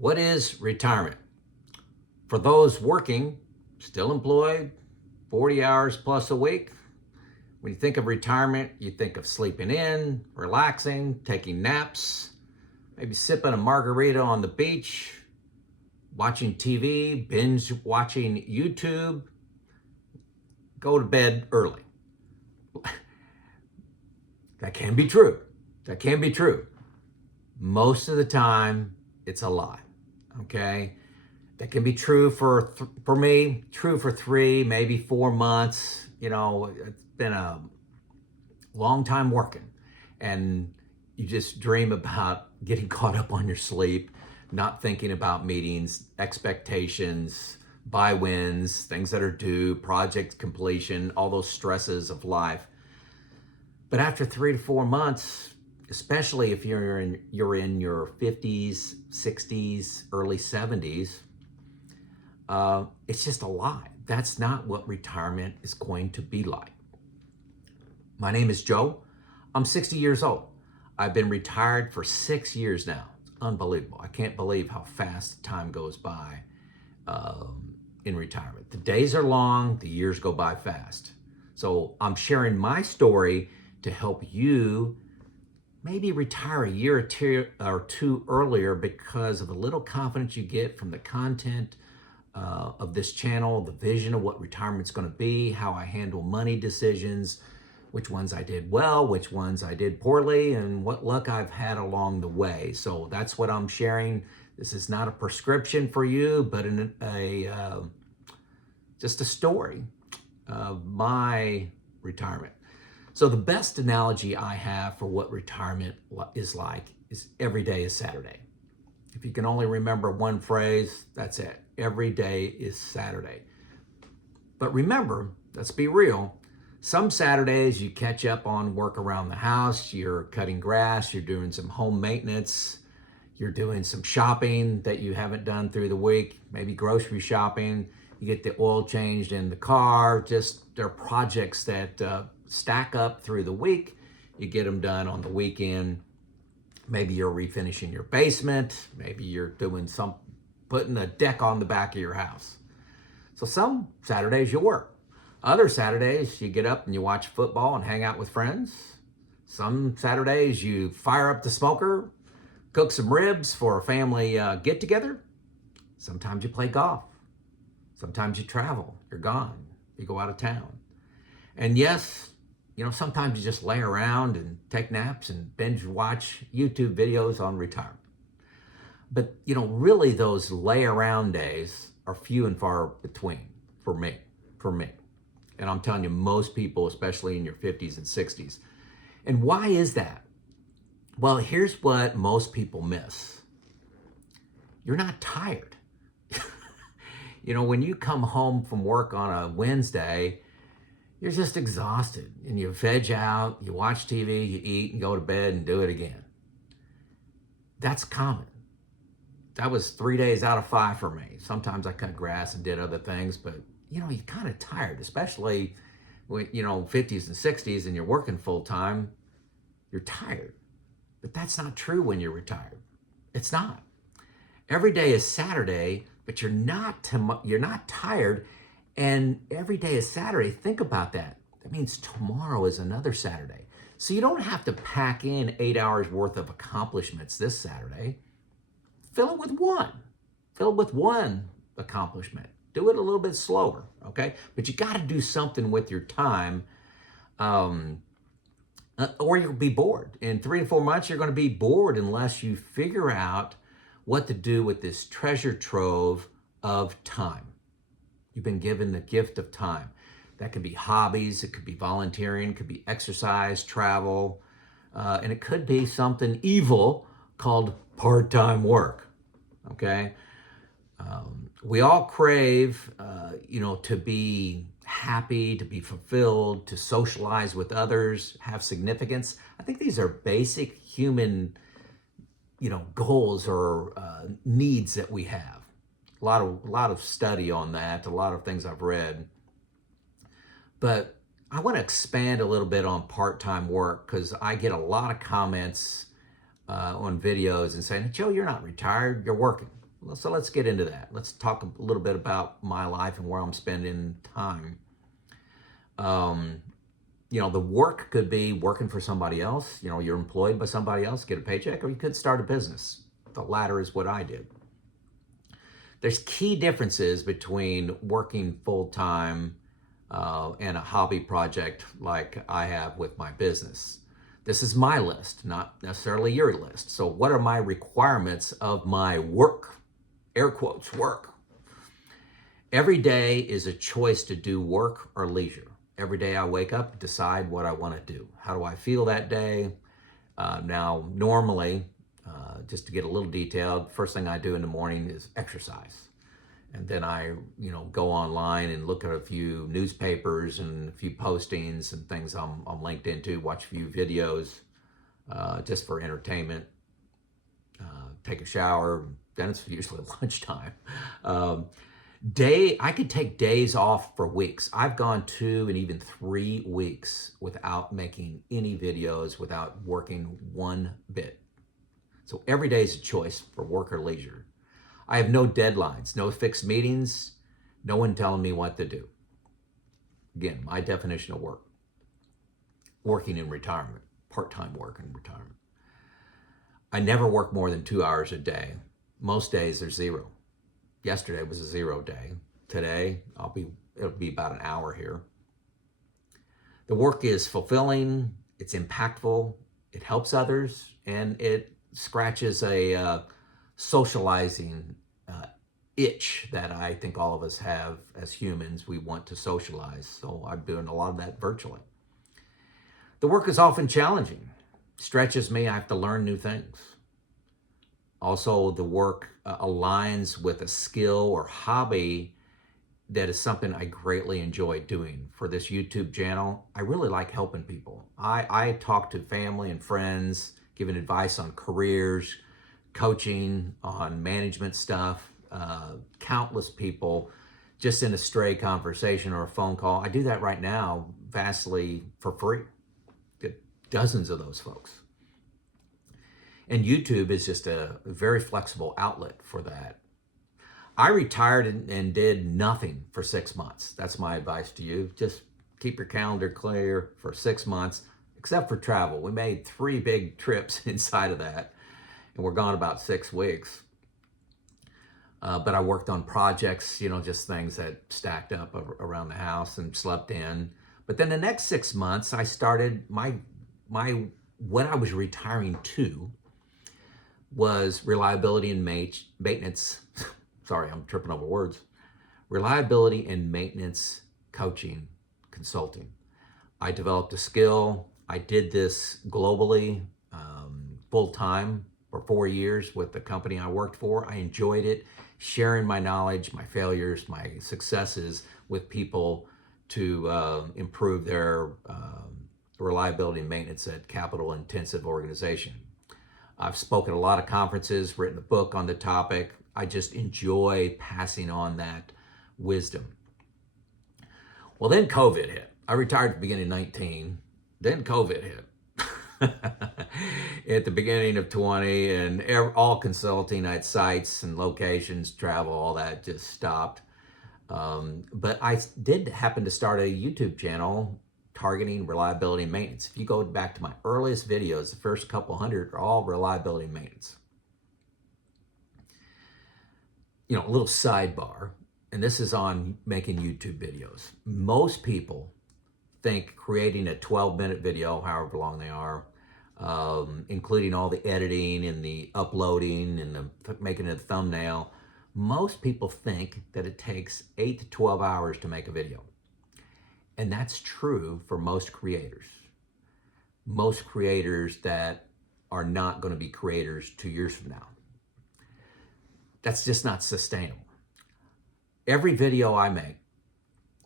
What is retirement? For those working, still employed, 40 hours plus a week, when you think of retirement, you think of sleeping in, relaxing, taking naps, maybe sipping a margarita on the beach, watching TV, binge watching YouTube, go to bed early. That can be true. That can be true. Most of the time, it's a lie, okay? That can be true for me, true for 3, maybe 4 months. You know, it's been a long time working, and you just dream about getting caught up on your sleep, not thinking about meetings, expectations, buy-wins, things that are due, project completion, all those stresses of life. But after 3 to 4 months, especially if you're in your 50s, 60s, early 70s, it's just a lie. That's not what retirement is going to be like. My name is Joe. I'm 60 years old. I've been retired for 6 years now. It's unbelievable. I can't believe how fast time goes by in retirement. The days are long, the years go by fast. So I'm sharing my story to help you maybe retire a year or two earlier because of the little confidence you get from the content of this channel, the vision of what retirement's going to be, how I handle money decisions, which ones I did well, which ones I did poorly, and what luck I've had along the way. So that's what I'm sharing. This is not a prescription for you, but just a story of my retirement. So the best analogy I have for what retirement is like is every day is Saturday. If you can only remember one phrase, that's it. Every day is Saturday. But remember, let's be real, some Saturdays you catch up on work around the house, you're cutting grass, you're doing some home maintenance, you're doing some shopping that you haven't done through the week, maybe grocery shopping, you get the oil changed in the car, just there are projects that stack up through the week. You get them done on the weekend. Maybe you're refinishing your basement. Maybe you're doing putting a deck on the back of your house. So some Saturdays you work. Other Saturdays you get up and you watch football and hang out with friends. Some Saturdays you fire up the smoker, cook some ribs for a family get together. Sometimes you play golf. Sometimes you travel. You're gone. You go out of town. And yes, you know, sometimes you just lay around and take naps and binge watch YouTube videos on retirement. But, you know, really those lay around days are few and far between for me. And I'm telling you, most people, especially in your 50s and 60s. And why is that? Well, here's what most people miss. You're not tired. You know, when you come home from work on a Wednesday, you're just exhausted and you veg out, you watch TV, you eat and go to bed and do it again. That's common. That was 3 days out of 5 for me. Sometimes I cut grass and did other things, but you know, you're kind of tired, especially when, you know, 50s and 60s and you're working full time, you're tired. But that's not true when you're retired. It's not. Every day is Saturday, but you're not tired. And every day is Saturday. Think about that. That means tomorrow is another Saturday. So you don't have to pack in 8 hours worth of accomplishments this Saturday. Fill it with one. Fill it with one accomplishment. Do it a little bit slower, okay? But you got to do something with your time, or you'll be bored. In 3 to 4 months, you're going to be bored unless you figure out what to do with this treasure trove of time. You've been given the gift of time. That could be hobbies, it could be volunteering, it could be exercise, travel, and it could be something evil called part-time work, okay? We all crave, to be happy, to be fulfilled, to socialize with others, have significance. I think these are basic human, goals or needs that we have. A lot of study on that, a lot of things I've read. But I want to expand a little bit on part-time work because I get a lot of comments on videos and saying, Joe, you're not retired, you're working. So let's get into that. Let's talk a little bit about my life and where I'm spending time. Um, the work could be working for somebody else. You're employed by somebody else, get a paycheck, or you could start a business. The latter is what I did. There's key differences between working full-time and a hobby project like I have with my business. This is my list, not necessarily your list. So what are my requirements of my work? Air quotes, work. Every day is a choice to do work or leisure. Every day I wake up, decide what I want to do. How do I feel that day? Now, normally, just to get a little detailed, first thing I do in the morning is exercise. And then I, go online and look at a few newspapers and a few postings and things I'm linked into, watch a few videos just for entertainment, take a shower, then it's usually lunchtime. I could take days off for weeks. I've gone 2 and even 3 weeks without making any videos, without working one bit. So every day is a choice for work or leisure. I have no deadlines, no fixed meetings, no one telling me what to do. Again, my definition of work. Working in retirement, part-time work in retirement. I never work more than 2 hours a day. Most days there's 0. Yesterday was a 0 day. Today, it'll be about an hour here. The work is fulfilling, it's impactful, it helps others, and it scratches a socializing itch that I think all of us have as humans. We want to socialize, so I'm doing a lot of that virtually. The work is often challenging, stretches me. I have to learn new things. Also, the work aligns with a skill or hobby that is something I greatly enjoy doing. For this YouTube channel, I really like helping people. I talk to family and friends, giving advice on careers, coaching, on management stuff, countless people just in a stray conversation or a phone call. I do that right now vastly for free. Get dozens of those folks. And YouTube is just a very flexible outlet for that. I retired and did nothing for 6 months. That's my advice to you. Just keep your calendar clear for 6 months, except for travel. We made 3 big trips inside of that, and we're gone about 6 weeks. But I worked on projects, just things that stacked up around the house and slept in. But then the next 6 months, I started what I was retiring to was reliability and maintenance. Sorry, I'm tripping over words. Reliability and maintenance coaching, consulting. I developed a skill. I did this globally, full time for 4 years with the company I worked for. I enjoyed it, sharing my knowledge, my failures, my successes with people to improve their reliability and maintenance at capital-intensive organization. I've spoken at a lot of conferences, written a book on the topic. I just enjoy passing on that wisdom. Well, then COVID hit. I retired at the beginning of 19. Then COVID hit. At the beginning of 20, and all consulting at sites and locations, travel, all that just stopped. But I did happen to start a YouTube channel targeting reliability and maintenance. If you go back to my earliest videos, the first couple hundred are all reliability and maintenance. A little sidebar, and this is on making YouTube videos. Most people think creating a 12-minute video, however long they are, including all the editing and the uploading and making it a thumbnail, most people think that it takes 8 to 12 hours to make a video. And that's true for most creators. Most creators that are not going to be creators 2 years from now. That's just not sustainable. Every video I make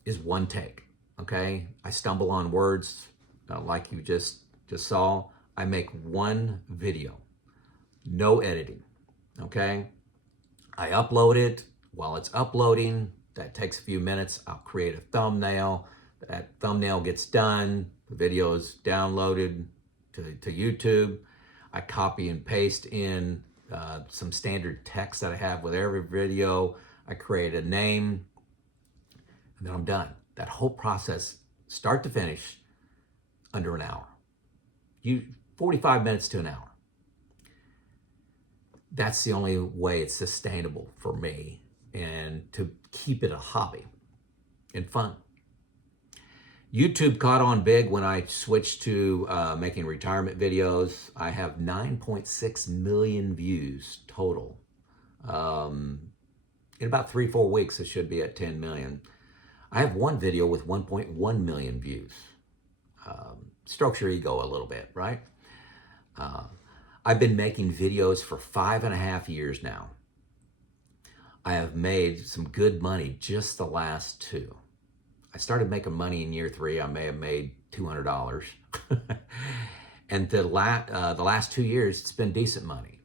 is one take, okay? I stumble on words like you just saw. I make one video, no editing, okay? I upload it. While it's uploading, that takes a few minutes. I'll create a thumbnail. That thumbnail gets done. The video is downloaded to YouTube. I copy and paste in some standard text that I have with every video. I create a name, and then I'm done. That whole process, start to finish, under an hour. 45 minutes to an hour. That's the only way it's sustainable for me and to keep it a hobby and fun. YouTube caught on big when I switched to making retirement videos. I have 9.6 million views total. In about 3-4 weeks, it should be at 10 million. I have one video with 1.1 million views. Strokes your ego a little bit, right? I've been making videos for 5.5 years now. I have made some good money just the last 2. I started making money in year 3. I may have made $200. And the last 2 years, it's been decent money.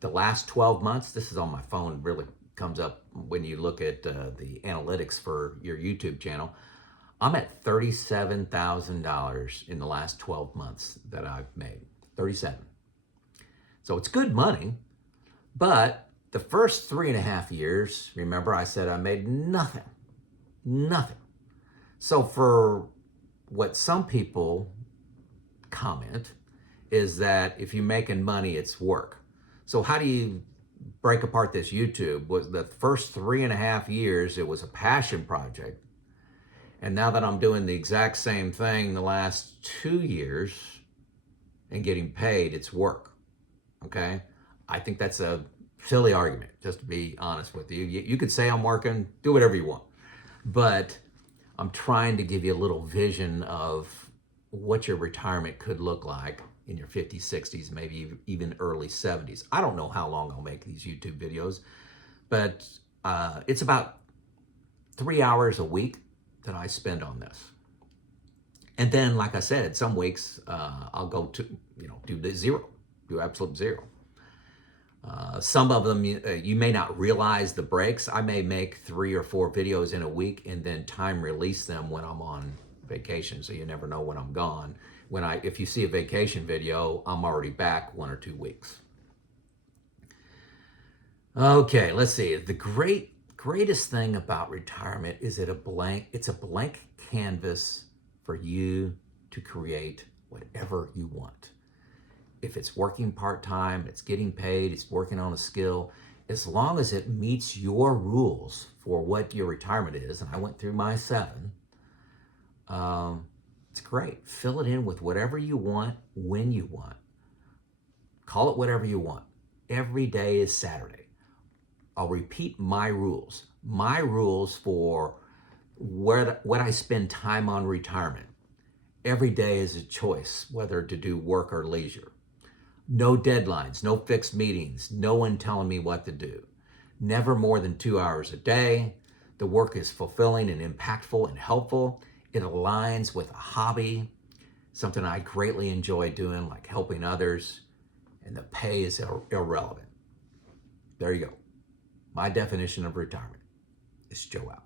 The last 12 months, this is on my phone, really comes up when you look at the analytics for your YouTube channel. I'm at $37,000 in the last 12 months that I've made. 37. So it's good money, but the first 3.5 years, remember I said I made nothing. So for what some people comment is that if you're making money, it's work. So how do you break apart this YouTube? Was the first 3.5 years, it was a passion project. And now that I'm doing the exact same thing the last 2 years and getting paid, it's work. Okay? I think that's a silly argument, just to be honest with you. You could say I'm working, do whatever you want. But I'm trying to give you a little vision of what your retirement could look like in your 50s, 60s, maybe even early 70s. I don't know how long I'll make these YouTube videos, but it's about 3 hours a week that I spend on this. And then, like I said, some weeks I'll go to, do the zero, do absolute zero. Some of them, you may not realize the breaks. I may make 3 or 4 videos in a week and then time release them when I'm on vacation, so you never know when I'm gone. If you see a vacation video, I'm already back 1 or 2 weeks. Okay, let's see. The greatest thing about retirement is it's a blank canvas for you to create whatever you want. If it's working part-time, it's getting paid, it's working on a skill, as long as it meets your rules for what your retirement is, and I went through my 7, it's great. Fill it in with whatever you want, when you want. Call it whatever you want. Every day is Saturday. I'll repeat my rules. My rules for what I spend time on retirement. Every day is a choice, whether to do work or leisure. No deadlines, no fixed meetings, no one telling me what to do. Never more than 2 hours a day. The work is fulfilling and impactful and helpful. It aligns with a hobby, something I greatly enjoy doing, like helping others, and the pay is irrelevant. There you go. My definition of retirement is Joe out.